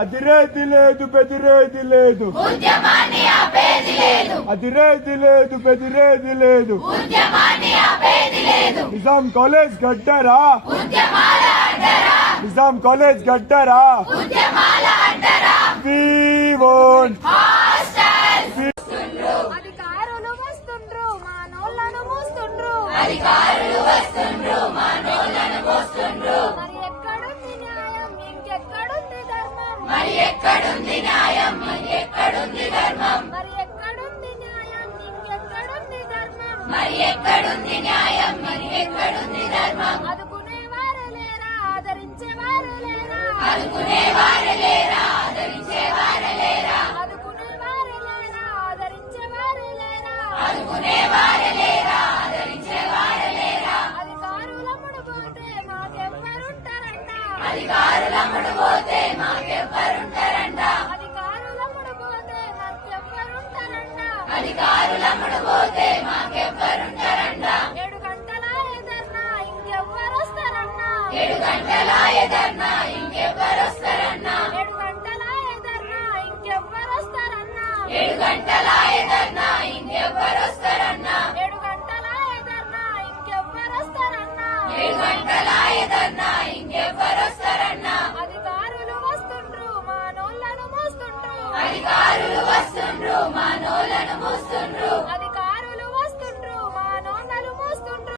అదిరేది లేదు బెదిరేది లేదు. ఉద్యమాన్ని ఆపేది లేదు. అదిరేది లేదు బెదిరేది లేదు. ఉద్యమాన్ని ఆపేది లేదు. నిజాం కాలేజ్ గడ్డరా? ఉద్యమాల అడ్డరా నిజాం కాలేజ్ గడ్డరా? అధికారులు వస్తుండ్రు మానోళ్ళను మూస్తుండ్రు. అధికారులు వస్తుండ్రు పోస్తుండ్రు మరి ఎక్కడుంది న్యాయం ఇంకెక్కడుంది ధర్మం మరి ఎక్కడుంది న్యాయం? మరి ఎక్కడుంది ధర్మం? మరి ఎక్కడుంది న్యాయం? ఇంకెక్కడుంది ధర్మం? మరి ఎక్కడుంది న్యాయం? మరి ఎక్కడుంది ధర్మం? అదుకునే వారే లేరా? ఆదరించే వారే లేరా? అనుకునే వారు లేరా? ఆదరించే వారు లేరా? అదుకునే వారే లేరా? ఆదరించే వారే లేరా? అనుకునే అధికారుల ముడిపోతే మాకెవ్వరుంటారంట. అధికారుల ముడిపోతే మాకెవ్వరుంటారంట. ఏడు గంటల ఎదర్నా ఇంకెవ్వరొస్తారన్నా. ఏడు గంటల ఎదర్నా ఇంకెవ్వరొస్తారన్నా. ఏడు గంటల ఎదర్నా ఇంకెవ్వరొస్తారన్నా. ఏడు గంటల మూస్తుండ్రు మనోలను మూస్తుండ్రు.